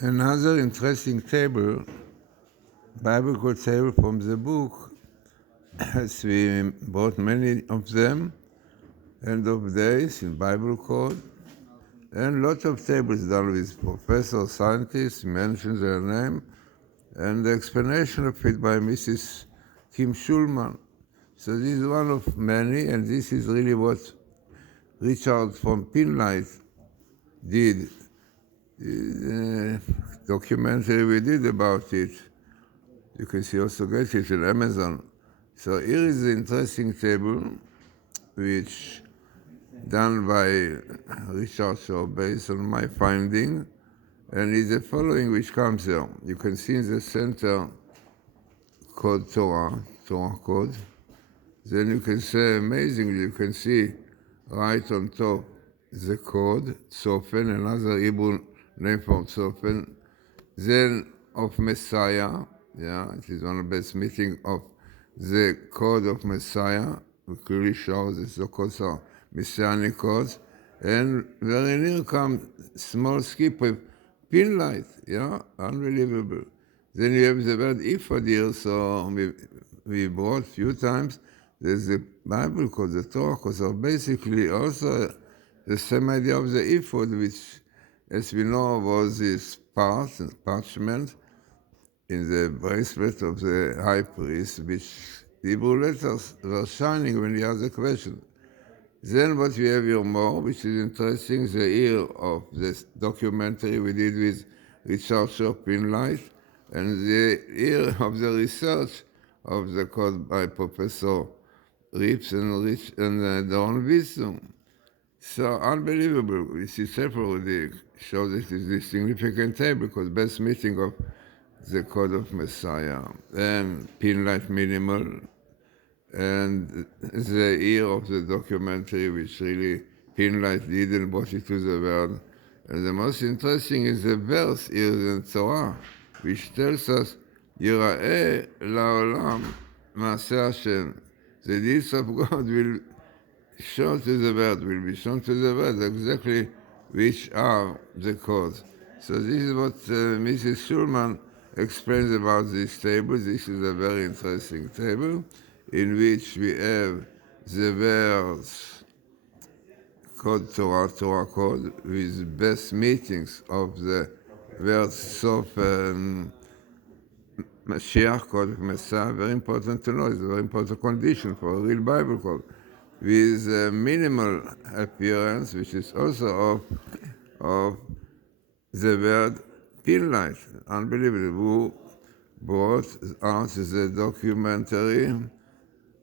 Another interesting table, Bible code table from the book, as we brought many of them, end of days in Bible code, and lots of tables done with professors, scientists, mention their name, and the explanation of it by Mrs. Kim Schulman. So this is one of many, and this is really what Richard from Pinlight did. The documentary we did about it. You can see also get it on Amazon. So here is the interesting table, which done by Richard Shaw based on my finding, and is the following which comes here. You can see in the center code Torah code. Then you can say, amazingly, you can see right on top the code, Tzofen, another Hebrew name for Tzofen, then of Messiah, it is one of the best meaning of the code of Messiah, which clearly shows the so-called Messianic codes, and very near comes small skip with pin light, unbelievable. Then you have the word ephod here, so we brought a few times. There's the Bible code, the Torah code, so basically also the same idea of the ephod, which, as we know, was this parchment in the bracelet of the high priest, which Hebrew letters were shining when he asked the question. Then what we have here more, which is interesting, the ear of this documentary we did with Richard Shaw Pinlight, and the ear of the research of the code by Professor Rips and Don Wisdom. So unbelievable. We see separately shows it is a significant table because best meeting of the code of Messiah and Pinlight minimal and the ear of the documentary which really Pinlight did and brought it to the world. And the most interesting is the verse here in Torah, which tells us, Yira'eh la'olam ma'aseh Hashem. The deeds of God will shown to the world, will be shown to the world exactly which are the cause. So this is what Mrs. Schulman explains about this table. This is a very interesting table in which we have the verse code Torah code with best meetings of the verse of Mashiach code of Messiah. Very important to know. It's a very important condition for a real Bible code. With minimal appearance, which is also of the word Pinlight. Unbelievable. Who brought out the documentary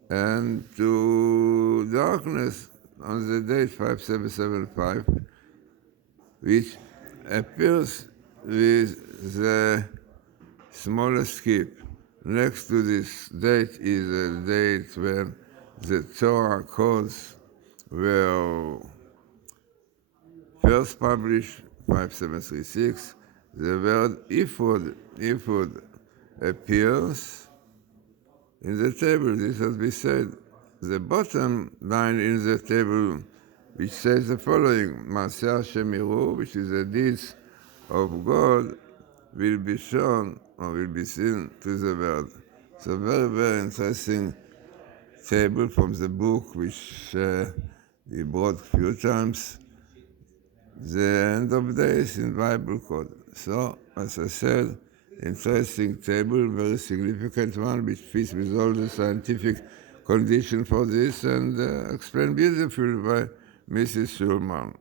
and to darkness on the date 5775, which appears with the smallest skip. Next to this date is a date when the Torah codes were first published, 5736. The word ephod appears in the table. This has been said. The bottom line in the table, which says the following, Ma'aseh Hashem Yiru, which is the deeds of God, will be shown or will be seen to the world. So very, very interesting table from the book, which we brought a few times, the end of days in Bible code. So, as I said, interesting table, very significant one, which fits with all the scientific condition for this and explained beautifully by Mrs. Schulman.